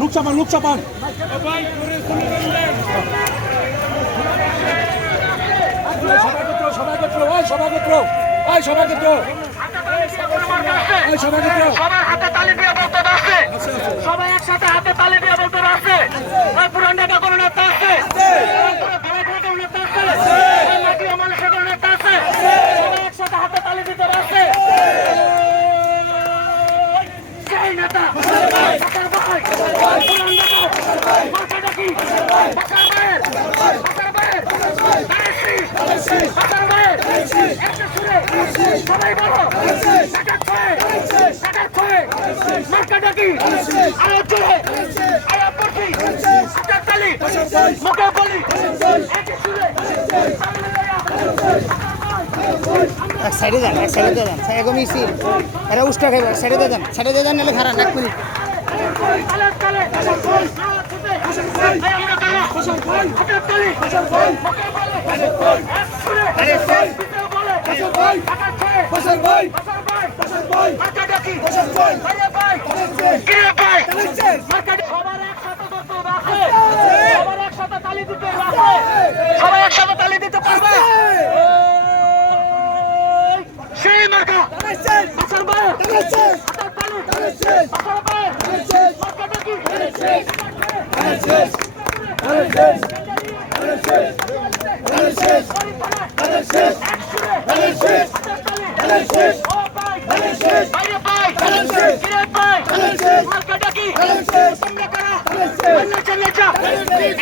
Look চাপান look চাপান সবাই ক্ষেত্র সবাই ক্ষেত্র ওই সেই নেতা বাকার ভাই পুরান ঢাকা মাথা ডাকি বাকার ভাইয়ের বাকার ভাইয়ের বাকার ভাইয়ের একটা সুরে সবাই বলো টাকা খয়ে টাকা খয়ে মার্কা ডাকি আয়া চলে আয়া পড়ছি টাকা তালি মুখে বলি একটা সুরে এক সাইডে যান এক সাইডে দিয়ে যান এরকম মিছিল এরা উষ্টা খাইবে, এক সাইডে দিয়ে যান সাইডে দিয়ে যান নাহলে খারাপ এক মিনিট। সবাই একসাথে তালি দিতে পারবে? সেই মার্কা বাকার ভাই হাতের তালি বাকার ভাই মার্কা ডাকি তোমরা কারা